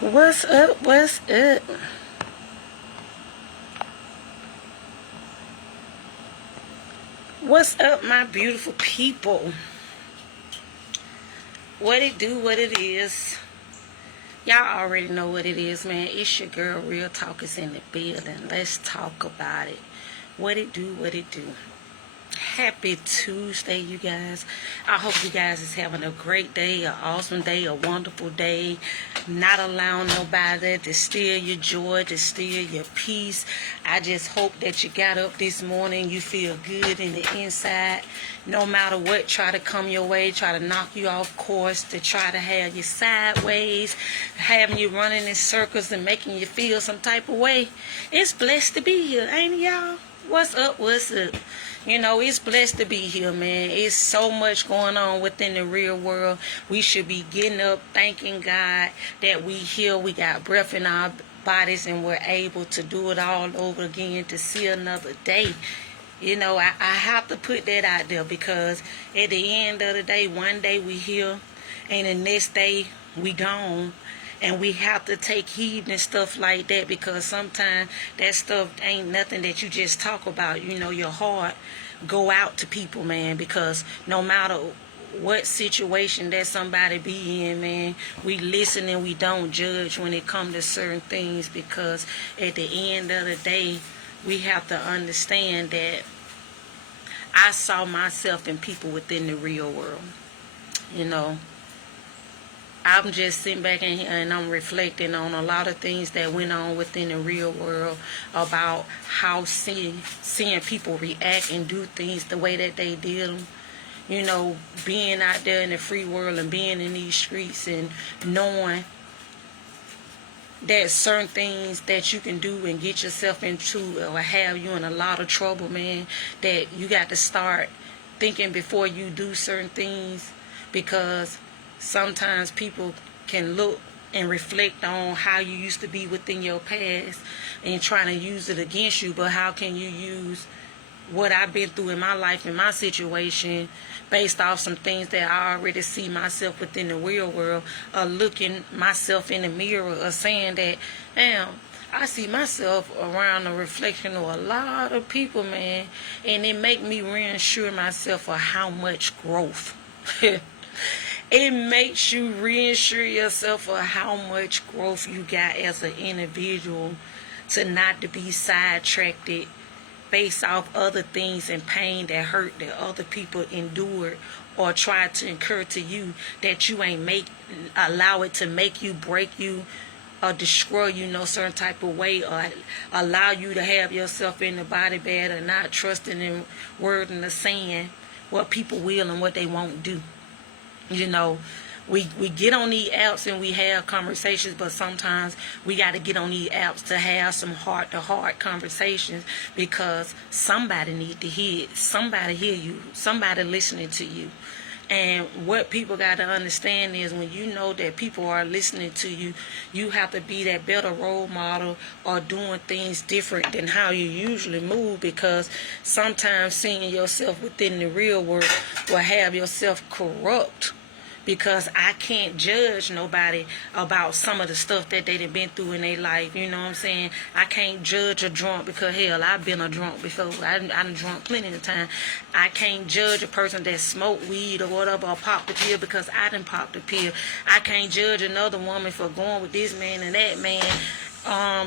What's up? What's up? What's up, my beautiful people? What it do, what it is. Y'all already know what it is, man. It's your girl, Real Talk is in the building. Let's talk about it. What it do, what it do. Happy Tuesday, you guys. I hope you guys is having a great day, an awesome day, a wonderful day. Not allowing nobody to steal your joy, to steal your peace. I just hope that you got up this morning, you feel good in the inside. No matter what try to come your way, try to knock you off course, to try to have you sideways, having you running in circles and making you feel some type of way. It's blessed to be here, ain't it, y'all? What's up? What's up? You know, it's blessed to be here, man. It's so much going on within the real world. We should be getting up, thanking God that we here. We got breath in our bodies and we're able to do it all over again, to see another day. You know, I have to put that out there, because at the end of the day, one day we here and the next day we gone. And we have to take heed and stuff like that, because sometimes that stuff ain't nothing that you just talk about. You know, your heart go out to people, man, because no matter what situation that somebody be in, man, we listen and we don't judge when it comes to certain things, because at the end of the day, we have to understand that I saw myself in people within the real world. You know, I'm just sitting back and I'm reflecting on a lot of things that went on within the real world, about how seeing people react and do things the way that they did them. You know, being out there in the free world and being in these streets and knowing that certain things that you can do and get yourself into or have you in a lot of trouble, man, that you got to start thinking before you do certain things, because sometimes people can look and reflect on how you used to be within your past and trying to use it against you. But how can you use what I've been through in my life, in my situation, based off some things that I already see myself within the real world, or looking myself in the mirror, or saying that, damn, I see myself around a reflection of a lot of people, man, and it make me reassure myself of how much growth. It makes you reassure yourself of how much growth you got as an individual, to not to be sidetracked based off other things and pain that hurt that other people endured, or try to incur to you, that you ain't allow it to make you, break you, or destroy you no certain type of way, or allow you to have yourself in the body bag, or not trusting in word and the saying what people will and what they won't do. You know, we get on these apps and we have conversations, but sometimes we got to get on these apps to have some heart-to-heart conversations, because somebody need to hear it. Somebody hear you. Somebody listening to you. And what people got to understand is, when you know that people are listening to you, you have to be that better role model, or doing things different than how you usually move, because sometimes seeing yourself within the real world will have yourself corrupt. Because I can't judge nobody about some of the stuff that they done been through in their life. You know what I'm saying? I can't judge a drunk, because, hell, I've been a drunk before. I done drunk plenty of time. I can't judge a person that smoked weed or whatever, or popped the pill, because I done popped the pill. I can't judge another woman for going with this man and that man,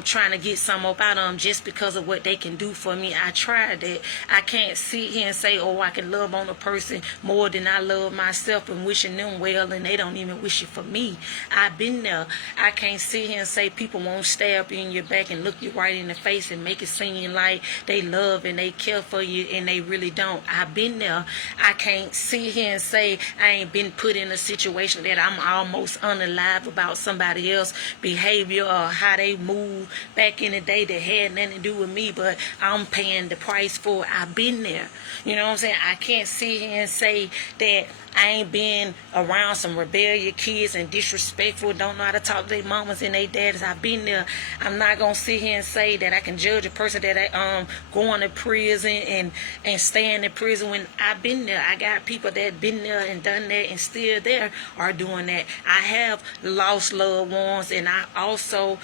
trying to get some up out of them just because of what they can do for me. I tried that. I can't sit here and say, oh, I can love on a person more than I love myself, and wishing them well, and they don't even wish it for me. I've been there. I can't sit here and say people won't stab you in your back and look you right in the face and make it seem like they love and they care for you, and they really don't. I've been there. I can't sit here and say I ain't been put in a situation that I'm almost unalive about somebody else's behavior, or how they moved back in the day that had nothing to do with me, but I'm paying the price for it. I've been there. You know what I'm saying? I can't sit here and say that I ain't been around some rebellious kids and disrespectful, don't know how to talk to their mamas and their daddies. I've been there. I'm not gonna sit here and say that I can judge a person that going to prison and staying in prison when I've been there. I got people that been there and done that and still there are doing that. I have lost loved ones, and I also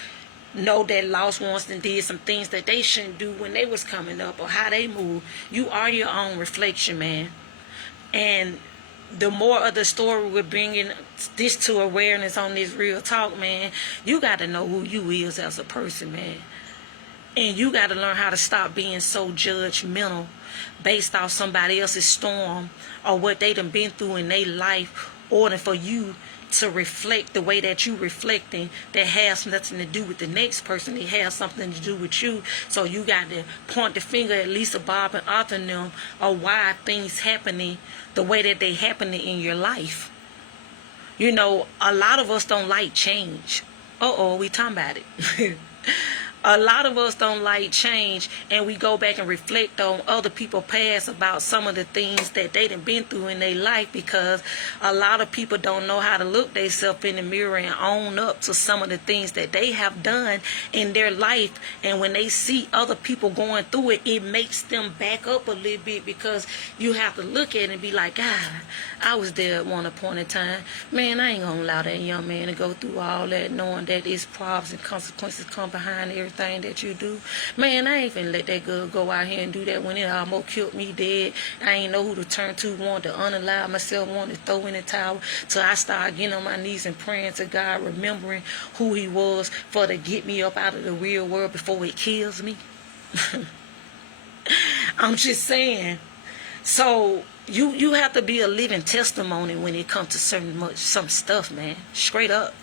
know that lost ones and did some things that they shouldn't do when they was coming up or how they move. You are your own reflection, man. And the more of the story we're bringing this to awareness on this real talk, man, you got to know who you is as a person, man. And you got to learn how to stop being so judgmental based off somebody else's storm or what they done been through in their life, order for you to reflect the way that you reflecting that has nothing to do with the next person. It has something to do with you. So you got to point the finger at Lisa, Bob, and Arthur and them of why things happening the way that they happening in your life. You know, a lot of us don't like change. We talking about it. A lot of us don't like change, and we go back and reflect on other people's past about some of the things that they done been through in their life, because a lot of people don't know how to look themselves in the mirror and own up to some of the things that they have done in their life. And when they see other people going through it, it makes them back up a little bit, because you have to look at it and be like, God, I was there at one point in time. Man, I ain't gonna allow that young man to go through all that, knowing that it's problems and consequences come behind everything that you do. Man, I ain't finna let that girl go out here and do that when it almost killed me dead. I ain't know who to turn to, want to unalive myself, want to throw in the towel, till I start getting on my knees and praying to God, remembering who he was for to get me up out of the real world before it kills me. I'm just saying. So you have to be a living testimony when it comes to some stuff, man. Straight up.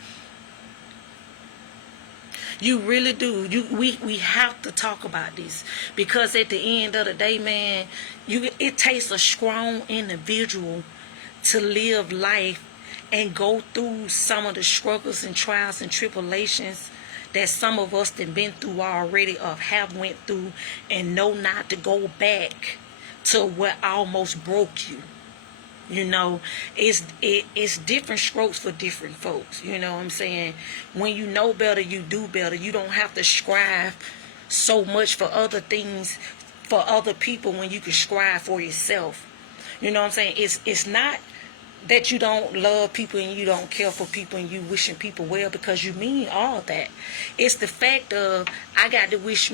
You really do. We have to talk about this, because at the end of the day, man, it takes a strong individual to live life and go through some of the struggles and trials and tribulations that some of us have been through already or have went through, and know not to go back to what almost broke you. You know, it's different strokes for different folks. You know what I'm saying? When you know better, you do better. You don't have to strive so much for other things, for other people, when you can strive for yourself. You know what I'm saying? It's not that you don't love people and you don't care for people and you wishing people well, because you mean all that. It's the fact of I got to wish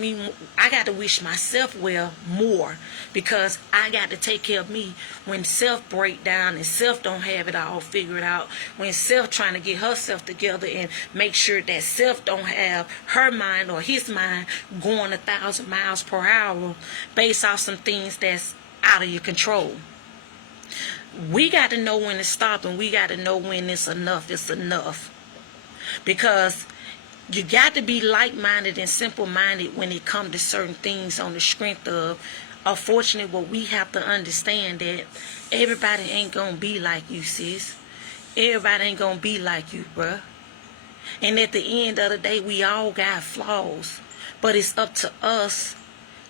myself well more, because I got to take care of me when self break down and self don't have it all figured out, when self trying to get herself together and make sure that self don't have her mind or his mind going 1,000 miles per hour based off some things that's out of your control. We got to know when to stop, and we got to know when it's enough. It's enough. Because you got to be like-minded and simple-minded when it comes to certain things, on the strength of, unfortunately, what we have to understand that everybody ain't going to be like you, sis. Everybody ain't going to be like you, bruh. And at the end of the day, we all got flaws. But it's up to us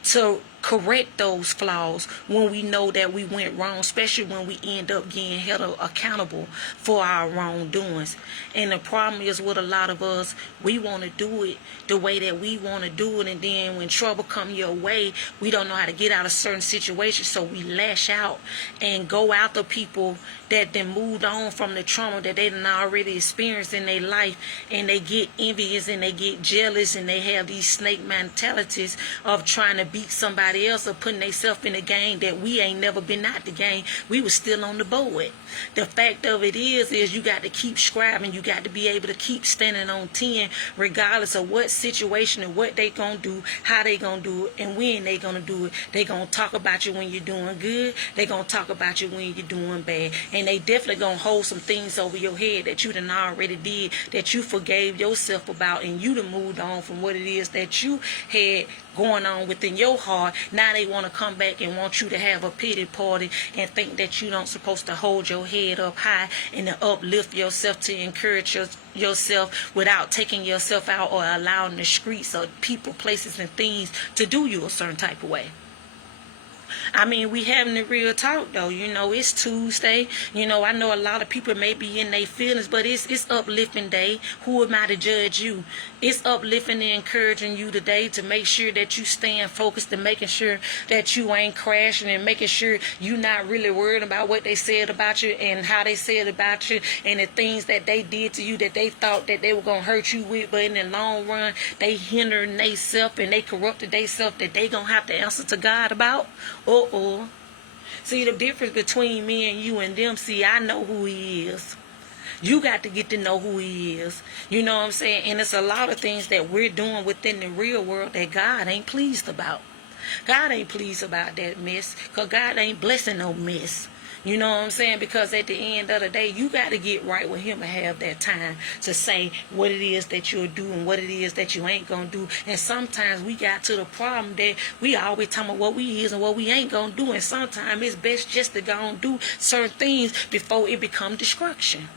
to correct those flaws when we know that we went wrong, especially when we end up getting held accountable for our wrongdoings. And the problem is with a lot of us, we want to do it the way that we want to do it, and then when trouble come your way, we don't know how to get out of certain situations, so we lash out and go after people that then moved on from the trauma that they done already experienced in their life, and they get envious and they get jealous, and they have these snake mentalities of trying to beat somebody else or putting themselves in a game that we ain't never been out the game. We was still on the board. The fact of it is you got to keep scribing. You got to be able to keep standing on 10 regardless of what situation and what they gonna do, how they gonna do it, and when they gonna do it. They gonna talk about you when you're doing good. They gonna talk about you when you're doing bad. And they definitely gonna hold some things over your head that you done already did, that you forgave yourself about, and you done moved on from what it is that you had going on within your heart, Now they want to come back and want you to have a pity party and think that you don't supposed to hold your head up high and to uplift yourself, to encourage yourself without taking yourself out or allowing the streets or people, places, and things to do you a certain type of way. I mean, we having the real talk though. It's Tuesday. I know a lot of people may be in their feelings, but it's uplifting day. Who am I to judge you? It's uplifting and encouraging you today to make sure that you stand focused and making sure that you ain't crashing and making sure you not really worried about what they said about you and how they said about you and the things that they did to you that they thought that they were going to hurt you with, but in the long run, they hindering themselves and they corrupted themselves that they going to have to answer to God about. See, the difference between me and you and them, see, I know who he is. You got to get to know who he is. You know what I'm saying? And it's a lot of things that we're doing within the real world that God ain't pleased about. God ain't pleased about that mess, because God ain't blessing no mess. You know what I'm saying? Because at the end of the day, you got to get right with him and have that time to say what it is that you'll do and what it is that you ain't going to do. And sometimes we got to the problem that we always talking about what we is and what we ain't going to do. And sometimes it's best just to go and do certain things before it become destruction.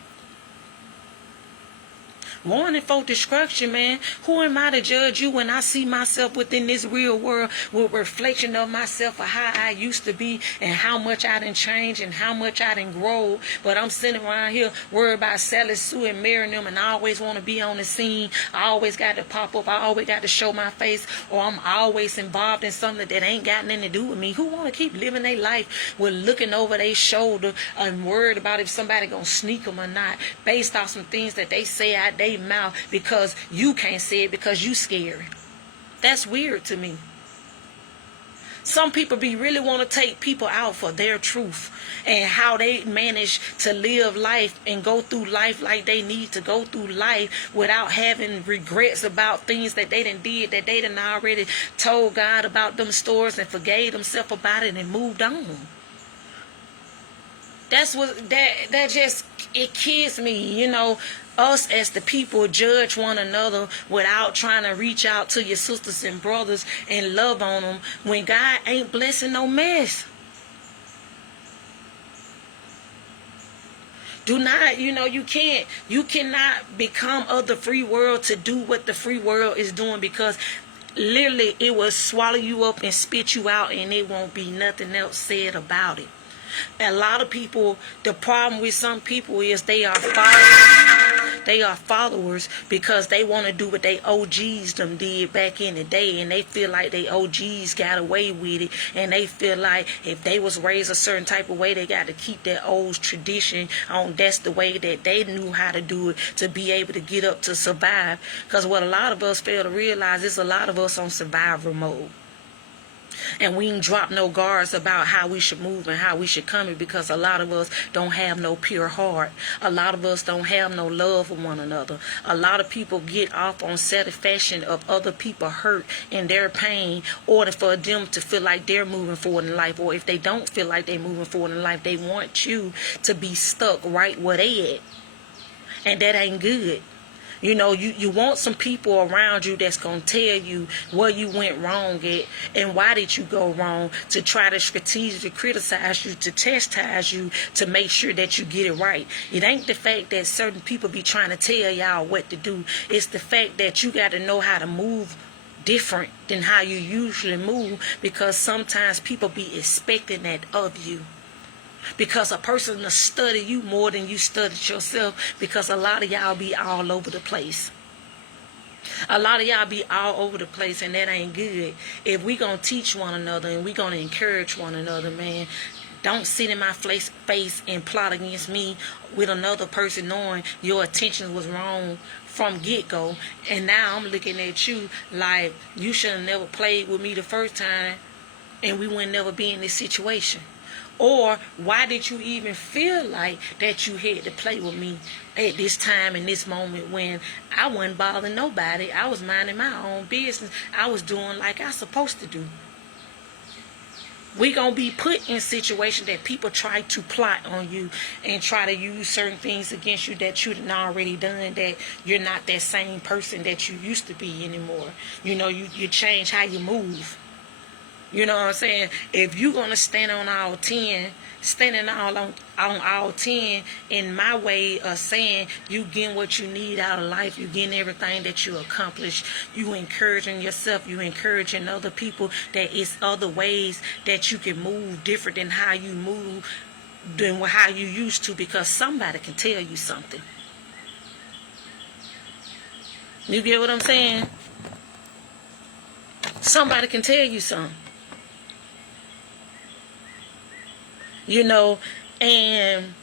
Warning for destruction, man. Who am I to judge you when I see myself within this real world with reflection of myself of how I used to be and how much I done changed and how much I done grow? But I'm sitting around here worried about Sally Sue and marrying them, and I always want to be on the scene. I always got to pop up. I always got to show my face, or I'm always involved in something that ain't got nothing to do with me. Who want to keep living their life with looking over their shoulder and worried about if somebody gonna sneak them or not, based off some things that they say out their mouth because you can't say it because you scary? That's weird to me. Some people really want to take people out for their truth and how they manage to live life and go through life like they need to go through life without having regrets about things that they done did, that they done already told God about them stories and forgave themselves about it and moved on. That's what that just, it kills me, us as the people judge one another without trying to reach out to your sisters and brothers and love on them when God ain't blessing no mess. Do not, you cannot become of the free world to do what the free world is doing, because literally it will swallow you up and spit you out, and it won't be nothing else said about it. A lot of people, the problem with some people is they are followers. They are followers because they want to do what they OGs them did back in the day, and they feel like they OGs got away with it, and they feel like if they was raised a certain type of way, they got to keep that old tradition on. That's the way that they knew how to do it to be able to get up to survive. Because what a lot of us fail to realize is a lot of us on survival mode. And we ain't drop no guards about how we should move and how we should come in, because a lot of us don't have no pure heart. A lot of us don't have no love for one another. A lot of people get off on satisfaction of other people hurt and their pain, order for them to feel like they're moving forward in life. Or if they don't feel like they're moving forward in life, they want you to be stuck right where they at. And that ain't good. You want some people around you that's going to tell you where you went wrong at and why did you go wrong, to try to strategically criticize you, to chastise you, to make sure that you get it right. It ain't the fact that certain people be trying to tell y'all what to do. It's the fact that you got to know how to move different than how you usually move, because sometimes people be expecting that of you. Because a person will study you more than you studied yourself, because a lot of y'all be all over the place. A lot of y'all be all over the place, and that ain't good. If we gonna teach one another and we gonna encourage one another, man, don't sit in my face and plot against me with another person knowing your intention was wrong from get-go. And now I'm looking at you like you should have never played with me the first time, and we would never be in this situation. Or why did you even feel like that you had to play with me at this time in this moment when I wasn't bothering nobody? I was minding my own business. I was doing like I supposed to do. We gonna be put in situations that people try to plot on you and try to use certain things against you that you done already done, that you're not that same person that you used to be anymore. You change how you move. You know what I'm saying? If you're gonna stand on all 10, standing on all 10 in my way of saying you getting what you need out of life, you getting everything that you accomplish, you encouraging yourself, you encouraging other people that it's other ways that you can move different than how you move than how you used to, because somebody can tell you something. You get what I'm saying? Somebody can tell you something. You know, and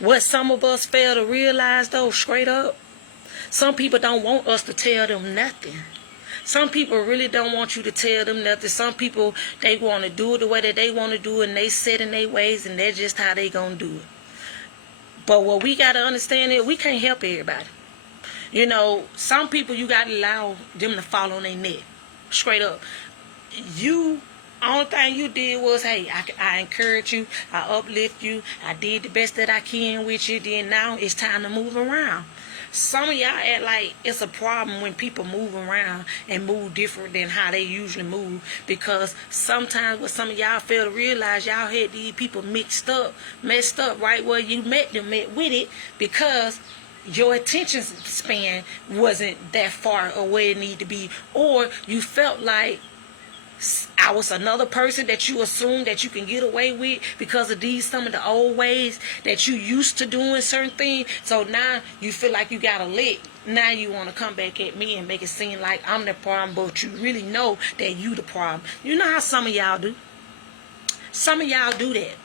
what some of us fail to realize, though, straight up, some people don't want us to tell them nothing. Some people really don't want you to tell them nothing. Some people, they want to do it the way that they want to do it, and they set in their ways, and that's just how they going to do it. But what we got to understand is we can't help everybody. You know, some people you got to allow them to fall on their neck. Straight up. Only thing you did was, hey, I encourage you, I uplift you, I did the best that I can with you, then now it's time to move around. Some of y'all act like it's a problem when people move around and move different than how they usually move, because sometimes what some of y'all fail to realize, y'all had these people messed up right where you met with it, because your attention span wasn't that far away it need to be, or you felt like I was another person that you assume that you can get away with because of some of the old ways that you used to doing certain things. So now you feel like you got a lick. Now you want to come back at me and make it seem like I'm the problem, but you really know that you the problem. You know how some of y'all do? Some of y'all do that.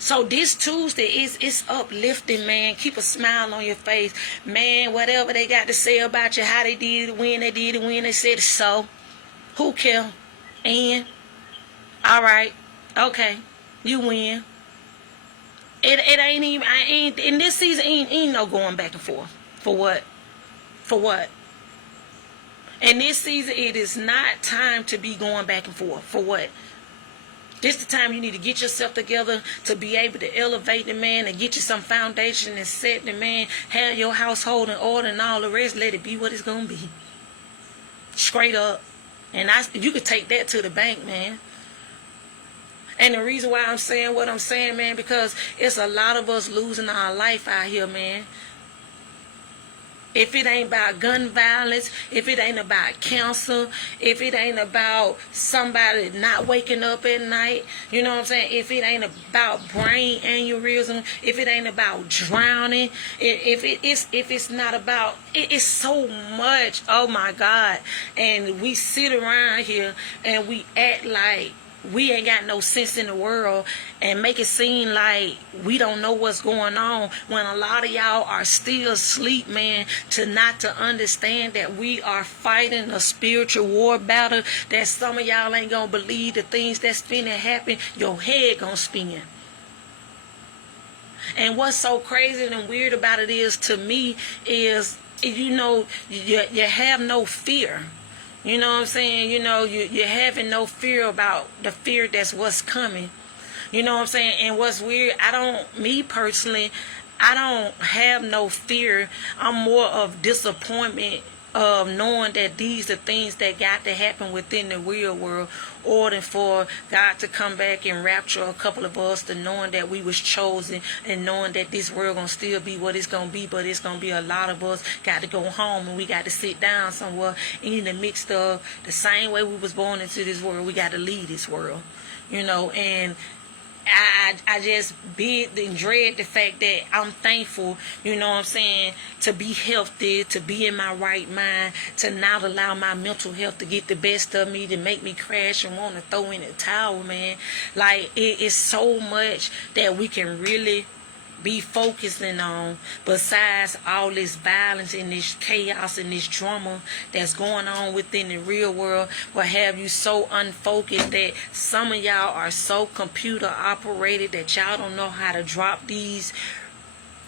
So this Tuesday it's uplifting, man. Keep a smile on your face. Man, whatever they got to say about you, how they did it, when they said it, so who care? And all right, okay, you win. It ain't even. I ain't in this season. Ain't no going back and forth. For what? For what? In this season, it is not time to be going back and forth. For what? This is the time you need to get yourself together to be able to elevate the man and get you some foundation and set the man, have your household in order and all the rest. Let it be what it's gonna be. Straight up. And you could take that to the bank, man. And the reason why I'm saying what I'm saying, man, because it's a lot of us losing our life out here, man. If it ain't about gun violence, if it ain't about cancer, if it ain't about somebody not waking up at night, you know what I'm saying? If it ain't about brain aneurysm, if it ain't about drowning, if it's not about, it's so much, oh my God. And we sit around here and we act like we ain't got no sense in the world and make it seem like we don't know what's going on, when a lot of y'all are still asleep, man, to understand that we are fighting a spiritual war battle, that some of y'all ain't gonna believe the things that's finna happen. Your head gonna spin. And what's so crazy and weird about it is, to me, is, you know, you have no fear. You know what I'm saying? You know, you're having no fear about the fear that's what's coming. You know what I'm saying? And what's weird, me personally, I don't have no fear. I'm more of disappointment of knowing that these are things that got to happen within the real world, or for God to come back and rapture a couple of us, to knowing that we was chosen, and knowing that this world gonna still be what it's gonna be, but it's gonna be a lot of us got to go home, and we got to sit down somewhere in the midst of the same way we was born into this world. We got to leave this world, you know. And I just bid and dread the fact that I'm thankful, you know what I'm saying, to be healthy, to be in my right mind, to not allow my mental health to get the best of me, to make me crash and want to throw in the towel, man. Like, it is so much that we can really be focusing on, besides all this violence and this chaos and this drama that's going on within the real world, will have you so unfocused that some of y'all are so computer operated that y'all don't know how to drop these,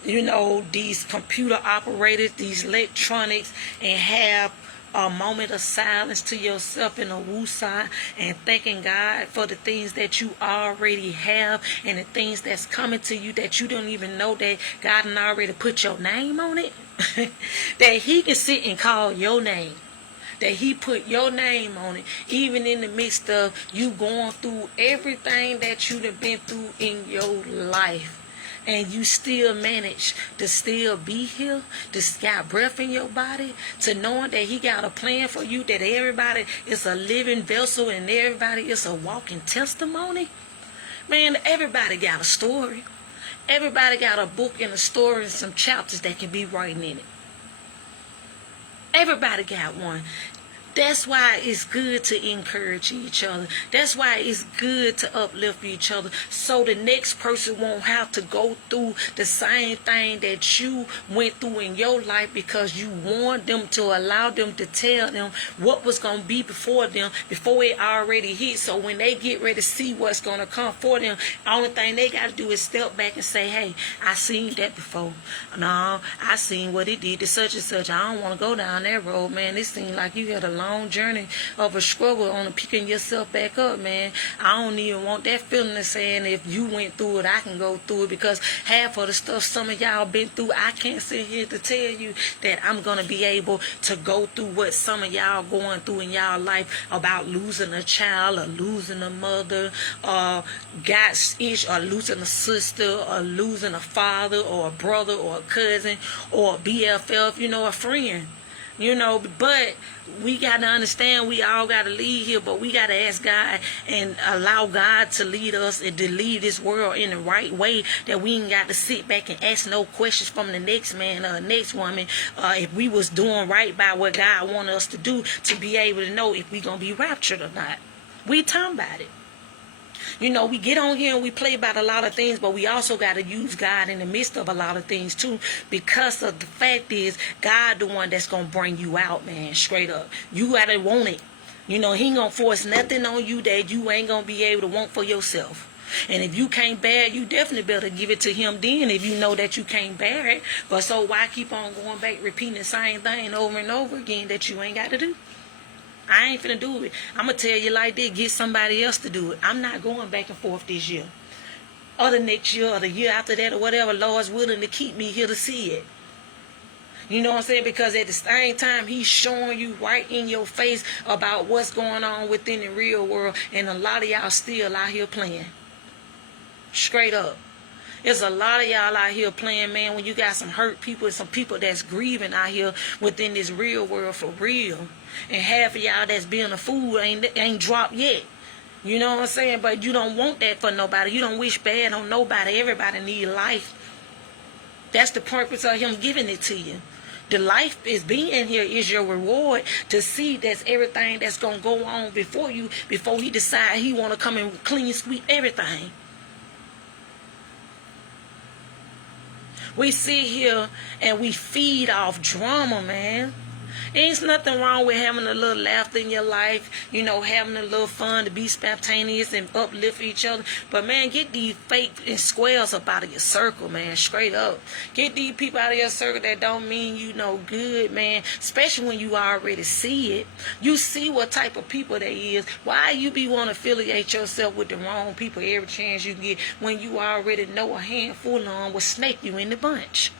you know, these computer operated, these electronics, and have a moment of silence to yourself in a woosah, and thanking God for the things that you already have, and the things that's coming to you that you don't even know that God already put your name on it. That He can sit and call your name. that he put your name on it, even in the midst of you going through everything that you have been through in your life. And you still manage to still be here, to got breath in your body, to knowing that he got a plan for you, that everybody is a living vessel and everybody is a walking testimony. Man, everybody got a story. Everybody got a book and a story and some chapters that can be writing in it. Everybody got one. That's why it's good to encourage each other. That's why it's good to uplift each other, so the next person won't have to go through the same thing that you went through in your life, because you warned them to allow them to tell them what was going to be before them, before it already hit. So when they get ready to see what's going to come for them, the only thing they got to do is step back and say, hey, I seen that before. No, I seen what it did to such and such. I don't want to go down that road, man. It seemed like you had a long journey of a struggle on picking yourself back up, man. I don't even want that feeling of saying if you went through it, I can go through it, because half of the stuff some of y'all been through, I can't sit here to tell you that I'm going to be able to go through what some of y'all going through in y'all life, about losing a child or losing a mother or got ish, or losing a sister or losing a father or a brother or a cousin or a BFF, a friend. But we got to understand, we all got to lead here, but we got to ask God and allow God to lead us and to lead this world in the right way, that we ain't got to sit back and ask no questions from the next man or next woman if we was doing right by what God wanted us to do, to be able to know if we going to be raptured or not. We talking about it. We get on here and we play about a lot of things, but we also got to use God in the midst of a lot of things too, because of the fact is, God the one that's going to bring you out, man, straight up. You got to want it. He ain't going to force nothing on you that you ain't going to be able to want for yourself. And if you can't bear it, you definitely better give it to him then, if you know that you can't bear it. But so why keep on going back, repeating the same thing over and over again that you ain't got to do? I ain't finna do it. I'm going to tell you like this, get somebody else to do it. I'm not going back and forth this year, or the next year, or the year after that, or whatever. Lord's willing to keep me here to see it. You know what I'm saying? Because at the same time, he's showing you right in your face about what's going on within the real world. And a lot of y'all still out here playing. Straight up. There's a lot of y'all out here playing, man, when you got some hurt people and some people that's grieving out here within this real world for real. And half of y'all that's being a fool ain't dropped yet. You know what I'm saying? But you don't want that for nobody. You don't wish bad on nobody. Everybody need life. That's the purpose of him giving it to you. The life is being here is your reward, to see that's everything that's going to go on before you, before he decide he want to come and clean sweep everything. We sit here and we feed off drama, man. Ain't nothing wrong with having a little laughter in your life, having a little fun, to be spontaneous and uplift each other. But, man, get these fake and squares up out of your circle, man, straight up. Get these people out of your circle that don't mean you no good, man, especially when you already see it. You see what type of people they is. Why you be want to affiliate yourself with the wrong people every chance you get, when you already know a handful of them will snake you in the bunch?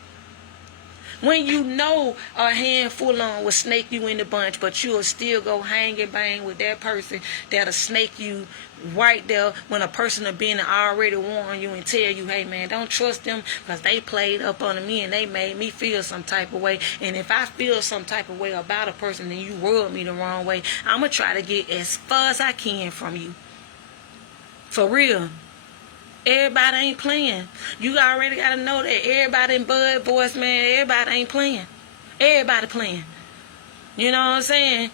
When you know a handful on will snake you in the bunch, but you'll still go hang and bang with that person that'll snake you right there, when a person have been already warn you and tell you, hey man, don't trust them, because they played up on me and they made me feel some type of way. And if I feel some type of way about a person and you rub me the wrong way, I'm going to try to get as far as I can from you. For real. Everybody ain't playing. You already got to know that everybody in Bud Voice, man, everybody ain't playing. Everybody playing. You know what I'm saying?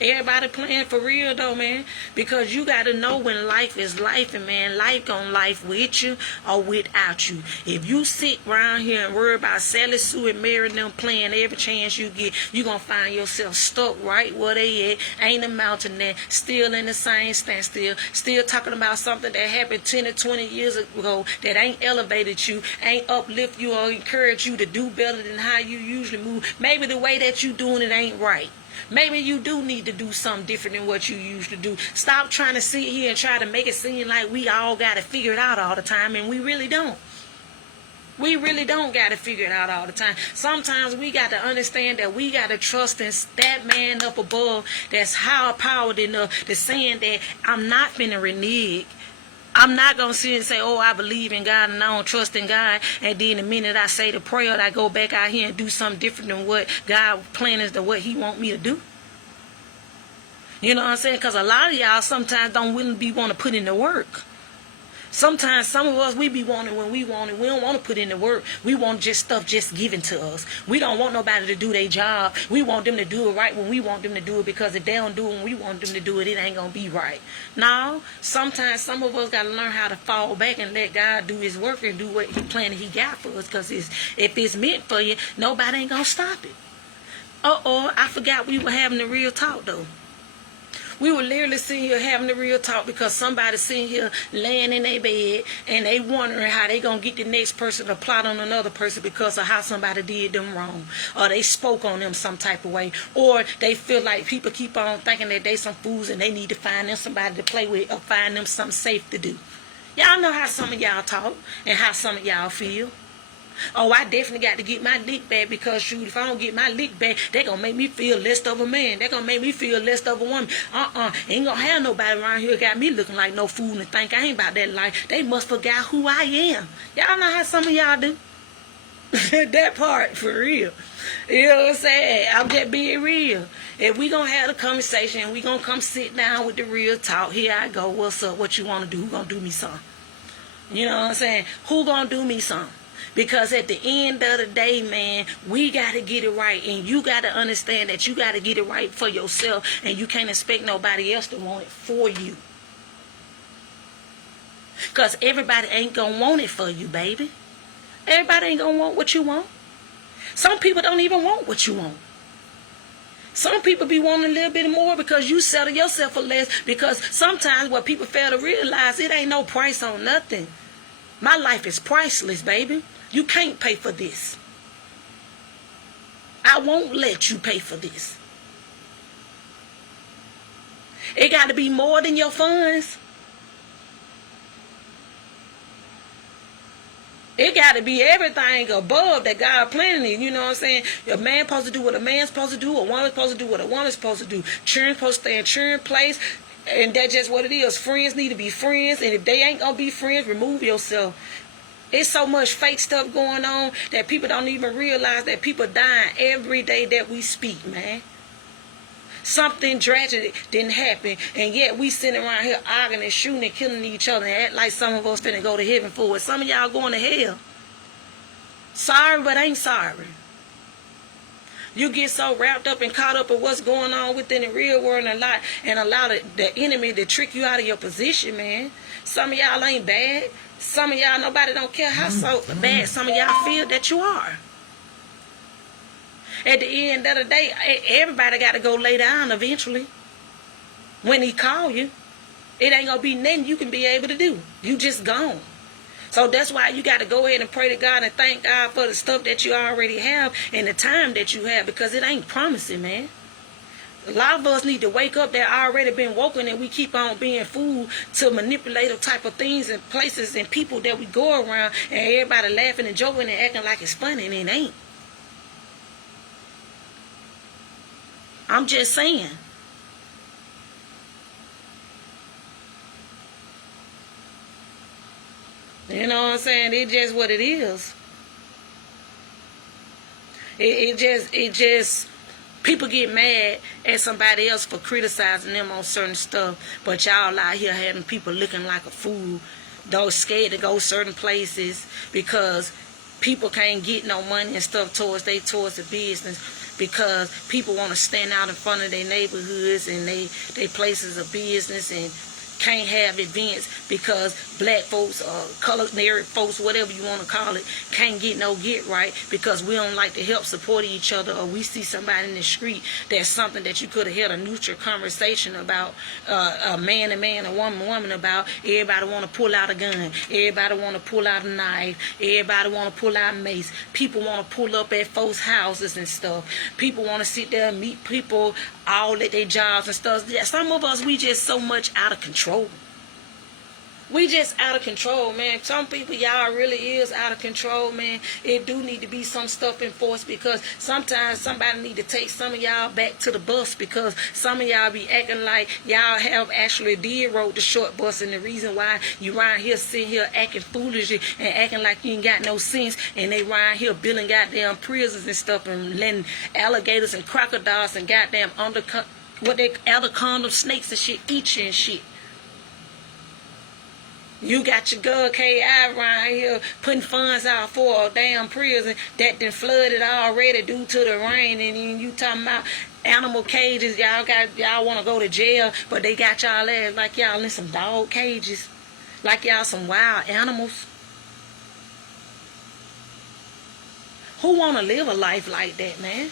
Everybody playing for real though, man. Because you got to know when life is life, and man, life gonna life with you or without you. If you sit around here and worry about Sally Sue and Mary them playing every chance you get, you gonna find yourself stuck right where they at. Ain't a mountain there, still in the same standstill, still talking about something that happened 10 or 20 years ago that ain't elevated you, ain't uplift you or encourage you to do better than how you usually move. Maybe the way that you doing it ain't right. Maybe you do need to do something different than what you used to do. Stop trying to sit here and try to make it seem like we all got to figure it out all the time, and we really don't. We really don't got to figure it out all the time. Sometimes we got to understand that we got to trust in that man up above that's higher powered enough to saying that I'm not finna renege. I'm not going to sit and say, oh, I believe in God and I don't trust in God. And then the minute I say the prayer, I go back out here and do something different than what God plans to what he want me to do. You know what I'm saying? Because a lot of y'all sometimes don't really want to put in the work. Sometimes some of us, we be wanting when we want it. We don't want to put in the work. We want just stuff just given to us. We don't want nobody to do their job. We want them to do it right when we want them to do it, because if they don't do it when we want them to do it, it ain't going to be right. No, sometimes some of us got to learn how to fall back and let God do his work and do what he planned he got for us, because if it's meant for you, nobody ain't going to stop it. I forgot we were having the real talk, though. We were literally sitting here having the real talk because somebody sitting here laying in their bed and they wondering how they going to get the next person to plot on another person because of how somebody did them wrong, or they spoke on them some type of way, or they feel like people keep on thinking that they some fools and they need to find them somebody to play with or find them something safe to do. Y'all know how some of y'all talk and how some of y'all feel. Oh, I definitely got to get my lick back because, shoot, if I don't get my lick back, they going to make me feel less of a man. They going to make me feel less of a woman. Ain't going to have nobody around here got me looking like no fool and think I ain't about that life. They must forgot who I am. Y'all know how some of y'all do? That part, for real. You know what I'm saying? I'm just being real. If we going to have a conversation and we going to come sit down with the real talk, here I go. What's up? What you want to do? Who going to do me something? You know what I'm saying? Who going to do me something? Because at the end of the day, man, we got to get it right. And you got to understand that you got to get it right for yourself. And you can't expect nobody else to want it for you. Because everybody ain't going to want it for you, baby. Everybody ain't going to want what you want. Some people don't even want what you want. Some people be wanting a little bit more because you settle yourself for less. Because sometimes what people fail to realize, it ain't no price on nothing. My life is priceless, baby. You can't pay for this. I won't let you pay for this. It got to be more than your funds. It got to be everything above that God planning. You know what I'm saying? A man supposed to do what a man's supposed to do. A woman's supposed to do what a woman's supposed to do. Children supposed to stay in children's place. And that's just what it is. Friends need to be friends. And if they ain't going to be friends, remove yourself. It's so much fake stuff going on that people don't even realize that people dying every day that we speak, man. Something tragic didn't happen, and yet we sitting around here arguing and shooting and killing each other and act like some of us finna go to heaven for it. Some of y'all going to hell. Sorry, but ain't sorry. You get so wrapped up and caught up in what's going on within the real world and allow the enemy to trick you out of your position, man. Some of y'all ain't bad. Some of y'all, nobody don't care how so bad some of y'all feel that you are. At the end of the day, everybody got to go lay down eventually. When he call you, it ain't going to be nothing you can be able to do. You just gone. So that's why you got to go ahead and pray to God and thank God for the stuff that you already have and the time that you have, because it ain't promising, man. A lot of us need to wake up that already been woken, and we keep on being fooled to manipulative type of things and places and people that we go around, and everybody laughing and joking and acting like it's funny, and it ain't. I'm just saying. You know what I'm saying? It's just what it is. It just people get mad at somebody else for criticizing them on certain stuff, but y'all out here having people looking like a fool, those scared to go certain places because people can't get no money and stuff towards the business, because people want to stand out in front of their neighborhoods and they places of business and can't have events because black folks or colored folks, whatever you want to call it, can't get right because we don't like to help support each other, or we see somebody in the street that's something that you could have had a neutral conversation about, a man, a woman about. Everybody want to pull out a gun. Everybody want to pull out a knife. Everybody want to pull out mace. People want to pull up at folks' houses and stuff. People want to sit there and meet people all at their jobs and stuff. Some of us, we just so much out of control. We just out of control, man. Some people, y'all really is out of control, man. It do need to be some stuff enforced, because sometimes somebody need to take some of y'all back to the bus, because some of y'all be acting like y'all have actually did rode the short bus, and the reason why you around here sitting here acting foolish and acting like you ain't got no sense, and they around here building goddamn prisons and stuff and letting alligators and crocodiles and goddamn anaconda snakes and shit eat you and shit. You got your girl K.I. around here putting funds out for a damn prison that done flooded already due to the rain, and then you talking about animal cages. Y'all want to go to jail, but they got y'all ass like y'all in some dog cages, like y'all some wild animals. Who want to live a life like that, man?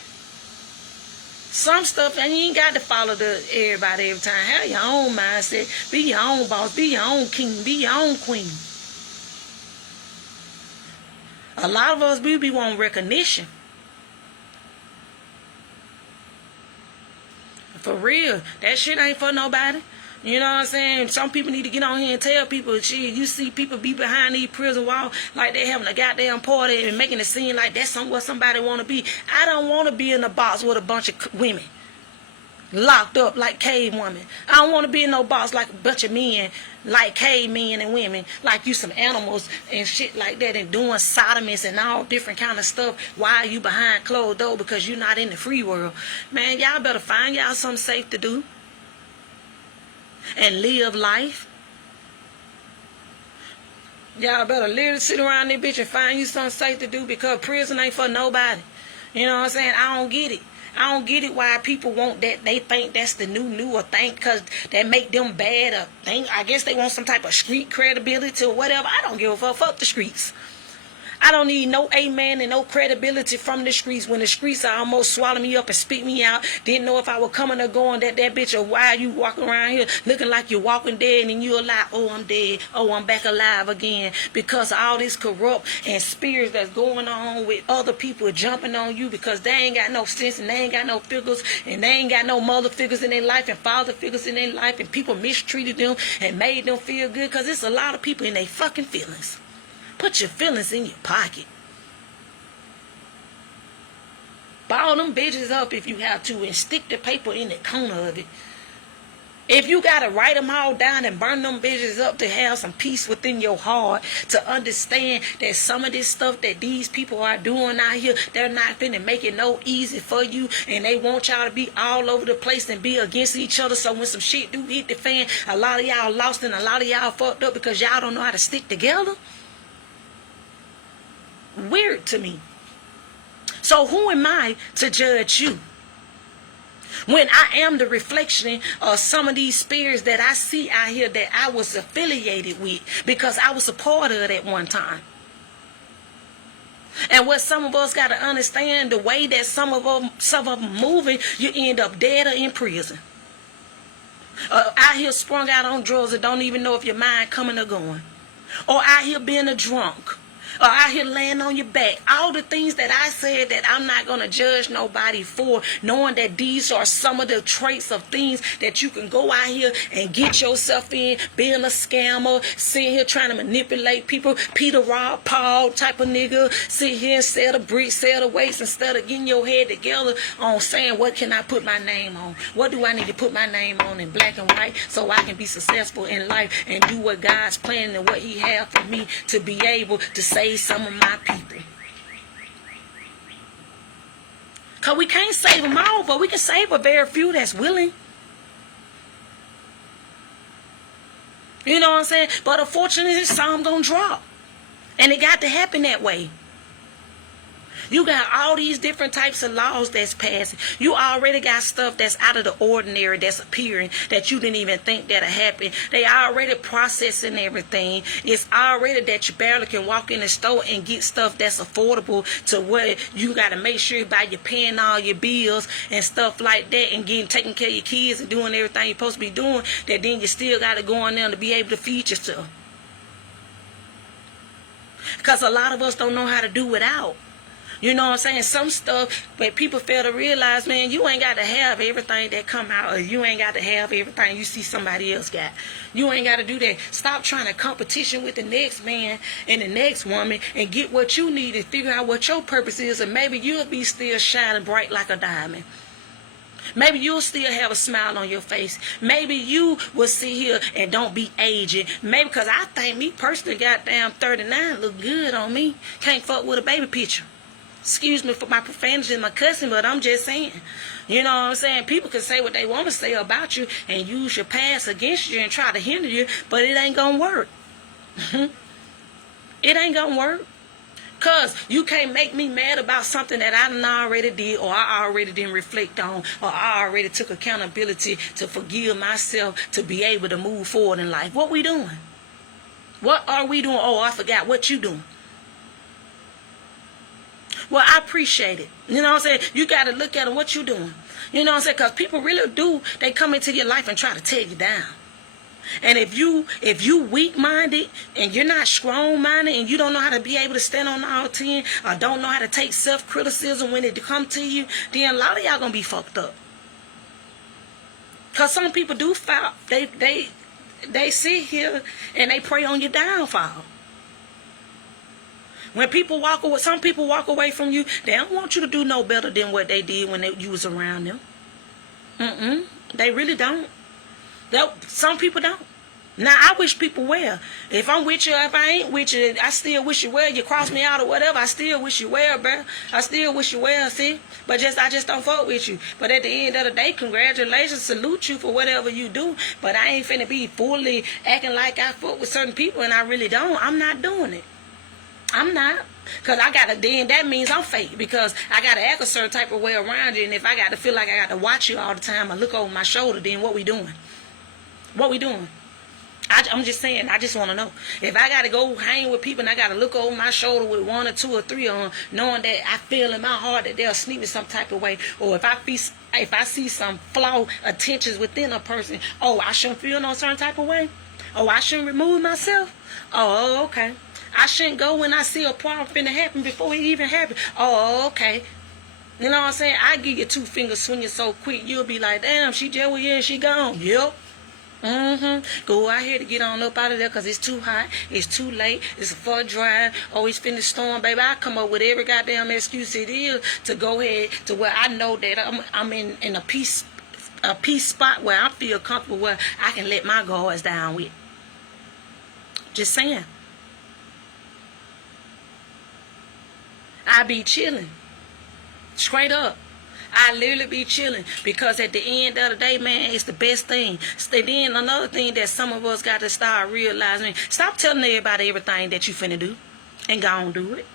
Some stuff, and you ain't got to follow everybody every time. Have your own mindset. Be your own boss. Be your own king. Be your own queen. A lot of us, we be wanting recognition. For real. That shit ain't for nobody. You know what I'm saying? Some people need to get on here and tell people, shit, you see people be behind these prison walls like they having a goddamn party and making it seem like that's what somebody want to be. I don't want to be in a box with a bunch of women locked up like cave women. I don't want to be in no box like a bunch of men, like cave men and women, like you some animals and shit like that, and doing sodomies and all different kind of stuff while you behind closed door because you're not in the free world. Man, y'all better find y'all something safe to do and live life. Y'all better literally sit around this bitch and find you something safe to do, because prison ain't for nobody. You know what I'm saying? I don't get it. I don't get it why people want that. They think that's the new or think because that make them bad or think. I guess they want some type of street credibility or whatever. I don't give a fuck. Fuck the streets. I don't need no amen and no credibility from the streets when the streets almost swallow me up and spit me out. Didn't know if I was coming or going, that bitch, or why you walking around here looking like you're walking dead and you're alive. Oh, I'm dead. Oh, I'm back alive again. Because of all this corrupt and spirits that's going on with other people jumping on you because they ain't got no sense and they ain't got no figures and they ain't got no mother figures in their life and father figures in their life, and people mistreated them and made them feel good, because it's a lot of people in their fucking feelings. Put your feelings in your pocket. Ball them bitches up if you have to and stick the paper in the corner of it. If you got to write them all down and burn them bitches up to have some peace within your heart, to understand that some of this stuff that these people are doing out here, they're not finna make it no easy for you, and they want y'all to be all over the place and be against each other. So when some shit do hit the fan, a lot of y'all lost and a lot of y'all fucked up because y'all don't know how to stick together. Weird to me. So who am I to judge you when I am the reflection of some of these spirits that I see out here that I was affiliated with because I was a part of it at one time? And what some of us got to understand, the way that some of them moving, you end up dead or in prison. Out here sprung out on drugs and don't even know if your mind coming or going. Or out here being a drunk. Or out here laying on your back. All the things that I said that I'm not going to judge nobody for, knowing that these are some of the traits of things that you can go out here and get yourself in, being a scammer, sitting here trying to manipulate people, Peter, Rob, Paul type of nigga, sit here and sell the bricks, sell the weights, instead of getting your head together on saying, what can I put my name on? What do I need to put my name on in black and white so I can be successful in life and do what God's planning and what he has for me to be able to save some of my people. Because we can't save them all, but we can save a very few that's willing. You know what I'm saying? But unfortunately, some gonna drop. And it got to happen that way. You got all these different types of laws that's passing. You already got stuff that's out of the ordinary that's appearing that you didn't even think that'll happen. They already processing everything. It's already that you barely can walk in the store and get stuff that's affordable to where you got to make sure you're paying all your bills and stuff like that and taking care of your kids and doing everything you're supposed to be doing, that then you still got to go in there to be able to feed yourself. Because a lot of us don't know how to do without. You know what I'm saying? Some stuff, but people fail to realize, man, you ain't got to have everything that come out, or you ain't got to have everything you see somebody else got. You ain't got to do that. Stop trying to competition with the next man and the next woman and get what you need and figure out what your purpose is, and maybe you'll be still shining bright like a diamond. Maybe you'll still have a smile on your face. Maybe you will sit here and don't be aging. Maybe because I think me personally, goddamn 39 look good on me. Can't fuck with a baby picture. Excuse me for my profanity and my cussing, but I'm just saying. You know what I'm saying? People can say what they want to say about you and use your past against you and try to hinder you, but it ain't going to work. It ain't going to work. Because you can't make me mad about something that I done already did, or I already didn't reflect on, or I already took accountability to forgive myself to be able to move forward in life. What we doing? What are we doing? Oh, I forgot what you doing. Well, I appreciate it. You know what I'm saying? You got to look at what you doing. You know what I'm saying? Because people really do, they come into your life and try to tear you down. And if you weak-minded and you're not strong-minded and you don't know how to be able to stand on all 10 or don't know how to take self-criticism when it come to you, then a lot of y'all going to be fucked up. Because some people do fall. They sit here and they prey on your downfall. When people walk away, some people walk away from you, they don't want you to do no better than what they did when you was around them. They really don't. Some people don't. Now, I wish people well. If I'm with you, if I ain't with you, I still wish you well. You cross me out or whatever, I still wish you well, bro. I still wish you well, see? But I just don't fuck with you. But at the end of the day, congratulations, salute you for whatever you do. But I ain't finna be fully acting like I fuck with certain people and I really don't. I'm not doing it. I'm not. Because then that means I'm fake. Because I got to act a certain type of way around you. And if I got to feel like I got to watch you all the time or look over my shoulder, then what we doing? What we doing? I'm just saying, I just want to know. If I got to go hang with people and I got to look over my shoulder with 1 or 2 or 3 on, knowing that I feel in my heart that they'll sneak me some type of way, or if I see some flaw attentions within a person, oh, I shouldn't feel no certain type of way? Oh, I shouldn't remove myself? Oh, okay. I shouldn't go when I see a problem finna happen before it even happened? Oh, okay. You know what I'm saying? I give you 2 fingers swinging so quick, you'll be like, damn, she just was here and she gone. Yep. Go out here to get on up out of there because it's too hot, it's too late, it's a far drive, oh, it's finna storm, baby. I come up with every goddamn excuse it is to go ahead to where I know that I'm in a peace spot where I feel comfortable, where I can let my guards down with. Just saying. I be chilling. Straight up. I literally be chilling because at the end of the day, man, it's the best thing. Then another thing that some of us got to start realizing, stop telling everybody everything that you finna do and go on do it.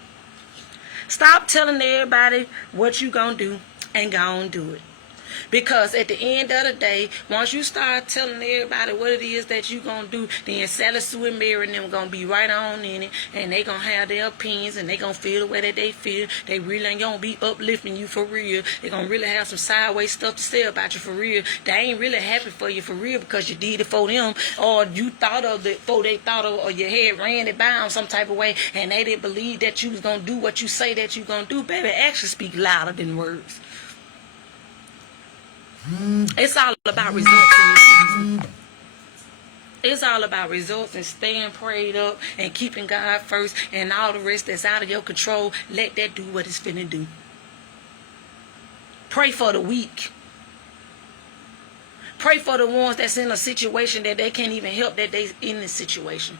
Stop telling everybody what you gonna do and go on do it. Because at the end of the day, once you start telling everybody what it is that you gonna do, then Sally Sue and Mary and them gonna be right on in it, and they gonna have their opinions, and they gonna feel the way that they feel. They really ain't gonna be uplifting you for real. They gonna really have some sideways stuff to say about you for real. They ain't really happy for you for real because you did it for them, or you thought of it before they thought of, or your head ran it by them some type of way, and they didn't believe that you was gonna do what you say that you gonna do. Baby, actions speak louder than words. It's all about results in this season. It's all about results and staying prayed up and keeping God first, and all the rest that's out of your control, let that do what it's finna do. Pray for the weak. Pray for the ones that's in a situation that they can't even help that they in this situation.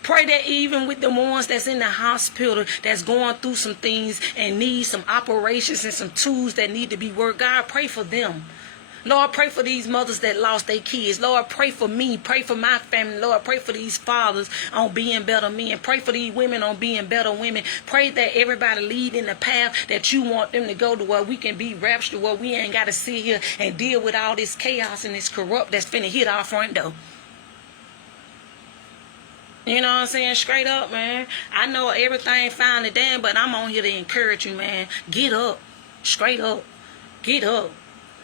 Pray that even with the ones that's in the hospital that's going through some things and need some operations and some tools that need to be worked, God, pray for them. Lord, pray for these mothers that lost their kids. Lord, pray for me. Pray for my family. Lord, pray for these fathers on being better men. Pray for these women on being better women. Pray that everybody lead in the path that you want them to go to, where we can be raptured, where we ain't got to sit here and deal with all this chaos and this corrupt that's finna hit our front door. You know what I'm saying? Straight up, man. I know everything finally done, but I'm on here to encourage you, man. Get up. Straight up. Get up.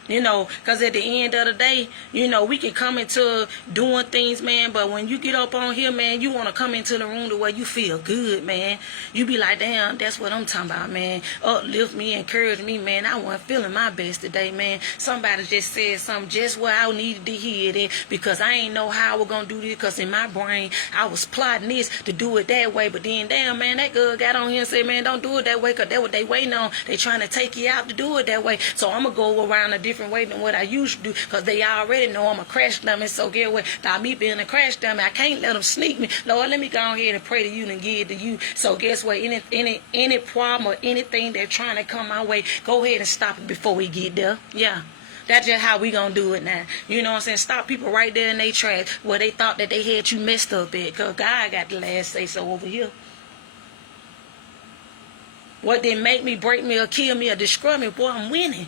You know, because at the end of the day, you know, we can come into doing things, man, but when you get up on here, man, you want to come into the room the way you feel good, man. You be like, damn, that's what I'm talking about, man. Uplift me, encourage me, man. I wasn't feeling my best today, man. Somebody just said something just where I needed to hear it, because I ain't know how I was going to do this, because in my brain, I was plotting this to do it that way, but then, damn, man, that girl got on here and said, man, don't do it that way, because that's what they waiting on. They trying to take you out to do it that way. So I'm going to go around a different way than what I used to do, because they already know I'm a crash dummy. So get away. By me being a crash dummy, I can't let them sneak me. Lord, let me go ahead and pray to you and give it to you. So guess what? Any problem or anything they're trying to come my way, go ahead and stop it before we get there. Yeah. That's just how we gonna do it now. You know what I'm saying? Stop people right there in their tracks where they thought that they had you messed up at, because God got the last say so over here. What didn't make me, break me, or kill me, or destroy me, boy, I'm winning.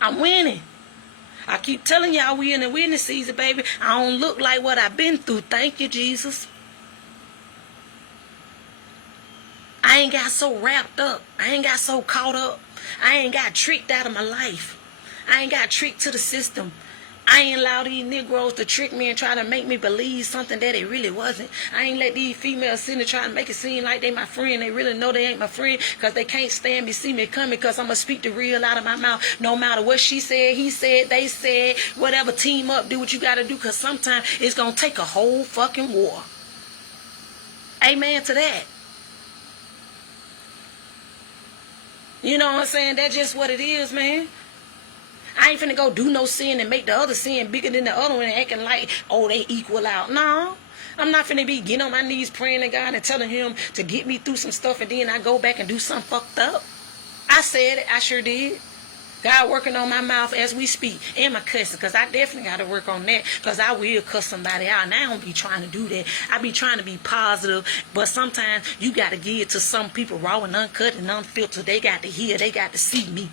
I'm winning. I keep telling y'all we in the winning season, baby. I don't look like what I've been through. Thank you, Jesus. I ain't got so wrapped up. I ain't got so caught up. I ain't got tricked out of my life. I ain't got tricked to the system. I ain't allowed these Negroes to trick me and try to make me believe something that it really wasn't. I ain't let these females sit and try to make it seem like they my friend. They really know they ain't my friend, because they can't stand me, see me coming, because I'm going to speak the real out of my mouth. No matter what she said, he said, they said, whatever, team up, do what you got to do, because sometimes it's going to take a whole fucking war. Amen to that. You know what I'm saying? That's just what it is, man. I ain't finna go do no sin and make the other sin bigger than the other one and acting like, oh, they equal out. No. I'm not finna be getting on my knees praying to God and telling him to get me through some stuff, and then I go back and do something fucked up. I said it. I sure did. God working on my mouth as we speak, and my cussing, because I definitely got to work on that, because I will cuss somebody out, and I don't be trying to do that. I be trying to be positive, but sometimes you got to give it to some people raw and uncut and unfiltered. They got to hear, they got to see me.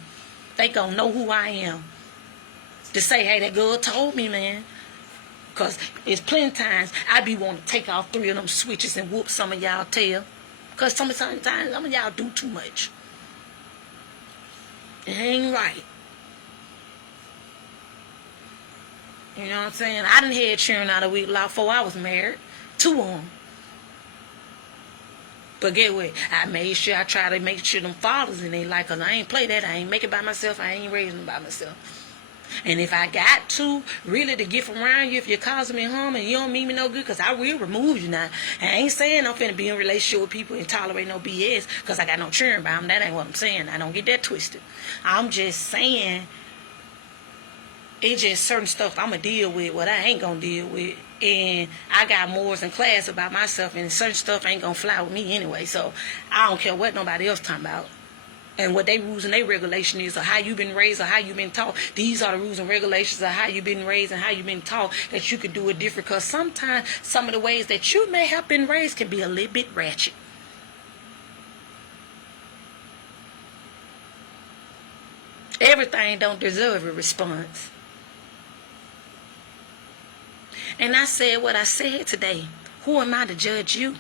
They gonna know who I am. To say, hey, that girl told me, man. Because it's plenty times I be wanting to take off 3 of them switches and whoop some of y'all tail. Because sometimes some of y'all do too much. It ain't right. You know what I'm saying? I done had children out of wedlock before I was married. 2 of them. But get what? I made sure I try to make sure them fathers in their life, because I ain't play that. I ain't make it by myself. I ain't raising them by myself. And if I got to, really, to get around you, if you're causing me harm and you don't mean me no good, because I will remove you now. I ain't saying I'm finna be in a relationship with people and tolerate no BS because I got no children by them. That ain't what I'm saying. I don't get that twisted. I'm just saying it's just certain stuff I'm going to deal with, what I ain't going to deal with. And I got morals and class about myself, and certain stuff ain't going to fly with me anyway. So I don't care what nobody else talking about. And what they rules and they regulation is, or how you been raised, or how you been taught. These are the rules and regulations of how you been raised and how you been taught, that you could do it different. Because sometimes some of the ways that you may have been raised can be a little bit ratchet. Everything don't deserve a response. And I said what I said today. Who am I to judge you?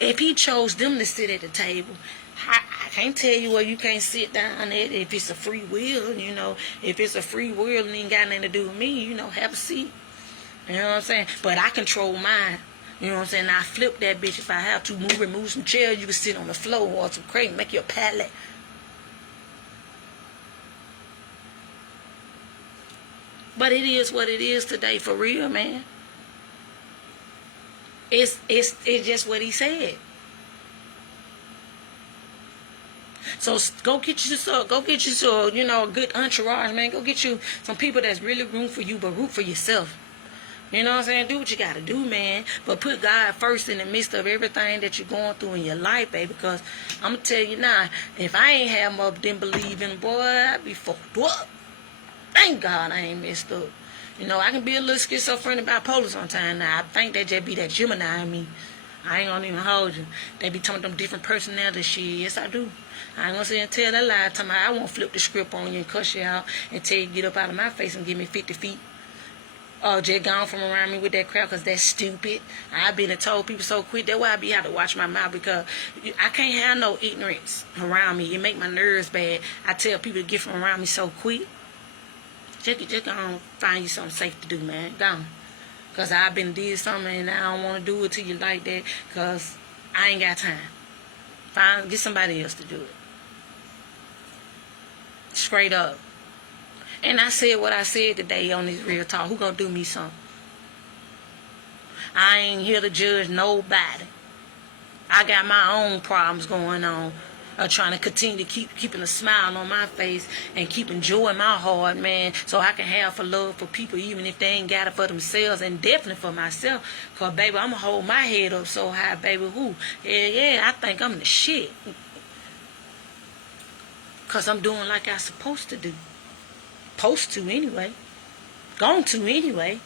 If he chose them to sit at the table, I can't tell you where you can't sit down at. If it's a free will, you know, if it's a free will and ain't got nothing to do with me, you know, have a seat. You know what I'm saying? But I control mine. You know what I'm saying? I flip that bitch if I have to. Remove some chairs. You can sit on the floor or some crate, make your pallet. But it is what it is today, for real, man. It's just what he said. So go get you some, you know, a good entourage, man. Go get you some people that's really root for you, but root for yourself. You know what I'm saying? Do what you got to do, man. But put God first in the midst of everything that you're going through in your life, baby. Because I'm going to tell you now, if I ain't have more than believing, boy, I'd be fucked up. Thank God I ain't messed up. You know, I can be a little schizophrenic bipolar sometimes now. I think that just be that Gemini in me. I ain't gonna even hold you. They be telling them different personality shit. Yes, I do. I ain't gonna sit and tell that lie. Tell me I won't flip the script on you and cuss you out and tell you get up out of my face and give me 50 feet. Just gone from around me with that crap because that's stupid. I've been and told people so quick. That's why I be have to watch my mouth because I can't have no ignorance around me. It make my nerves bad. I tell people to get from around me so quick. Just go on, find you something safe to do, man. Go on. Because I've been did something and I don't want to do it to you like that because I ain't got time. Get somebody else to do it. Straight up. And I said what I said today on this real talk. Who gonna do me something? I ain't here to judge nobody. I got my own problems going on. Trying to continue to keeping a smile on my face and keep enjoying my heart, man, so I can have for love for people even if they ain't got it for themselves, and definitely for myself. Cause baby, I'ma hold my head up so high, baby. Yeah, I think I'm the shit. Cause I'm doing like I supposed to do. Supposed to anyway. Going to anyway.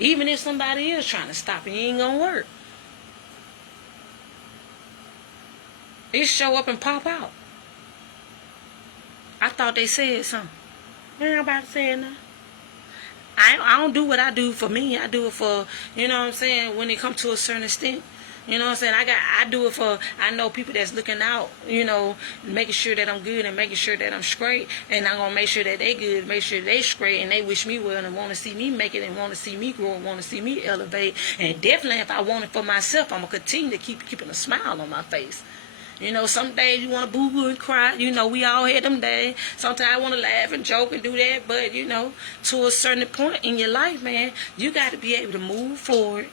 Even if somebody is trying to stop it, it ain't gonna work. It show up and pop out. I thought they said something. Ain't nobody saying nothing. I don't do what I do for me. I do it for, you know what I'm saying, when it comes to a certain extent. You know what I'm saying? I do it for, I know people that's looking out, you know, making sure that I'm good and making sure that I'm straight. And I'm going to make sure that they good, make sure they straight, and they wish me well and want to see me make it and want to see me grow and want to see me elevate. And definitely if I want it for myself, I'm going to continue to keeping a smile on my face. You know, some days you want to boo-boo and cry. You know, we all had them days. Sometimes I want to laugh and joke and do that. But, you know, to a certain point in your life, man, you got to be able to move forward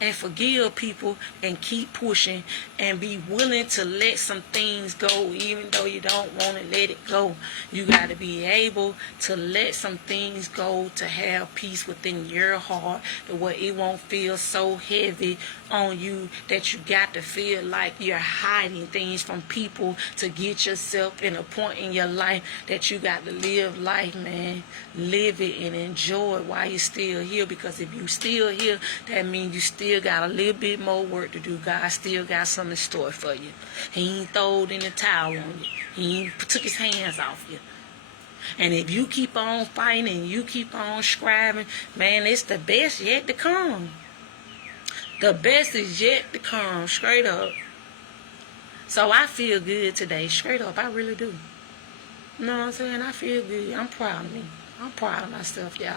and forgive people and keep pushing and be willing to let some things go even though you don't want to let it go. You got to be able to let some things go to have peace within your heart to where it won't feel so heavy on you that you got to feel like you're hiding things from people to get yourself in a point in your life that you got to live life, man. Live it and enjoy it while you're still here, because if you still here, that means you still got a little bit more work to do. God still got something in store for you. He ain't throwed in the towel on you. He ain't took his hands off you. And if you keep on fighting and you keep on striving, man, it's the best yet to come. The best is yet to come, straight up. So I feel good today, straight up. I really do. You know what I'm saying? I feel good. I'm proud of me. I'm proud of myself, y'all.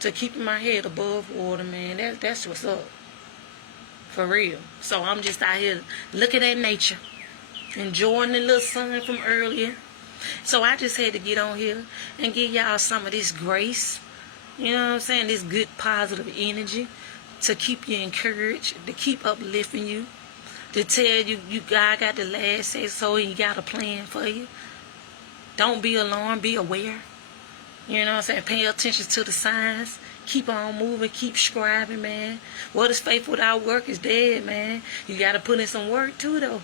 To keeping my head above water, man. That's what's up. For real. So I'm just out here looking at nature. Enjoying the little sun from earlier. So I just had to get on here and give y'all some of this grace. You know what I'm saying? This good positive energy to keep you encouraged, to keep uplifting you, to tell you God got the last say so and you got a plan for you. Don't be alarmed, be aware. You know what I'm saying? Pay attention to the signs. Keep on moving, keep striving, man. What is faith without work is dead, man. You got to put in some work too, though.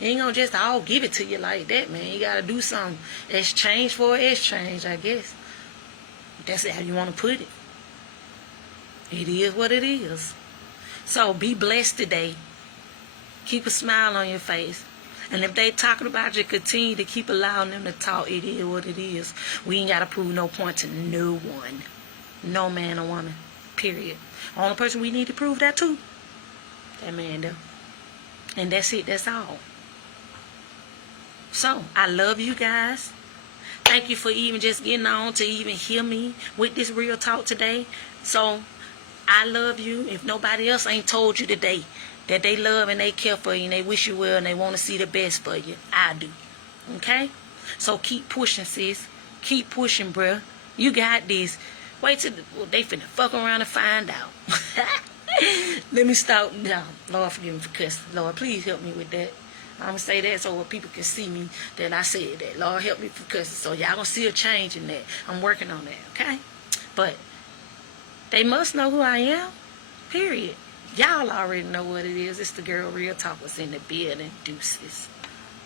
You ain't gonna just all give it to you like that, man. You got to do something. Exchange for exchange, I guess. That's how you want to put it. It is what it is. So be blessed today. Keep a smile on your face. And if they talking about you, continue to keep allowing them to talk. It is what it is. We ain't got to prove no point to no one. No man or woman. Period. Only person we need to prove that to, that man though. And that's it. That's all. So, I love you guys. Thank you for even just getting on to even hear me with this real talk today. So, I love you. If nobody else ain't told you today that they love and they care for you and they wish you well and they want to see the best for you, I do. Okay? So, keep pushing, sis. Keep pushing, bruh. You got this. Wait till they finna fuck around and find out. Let me stop. No, Lord, forgive me for cussing. Lord, please help me with that. I'm going to say that so people can see me that I said that. Lord, help me for cussing. So y'all going to see a change in that. I'm working on that, okay? But they must know who I am, period. Y'all already know what it is. It's the girl Real Talk was in the building. Deuces.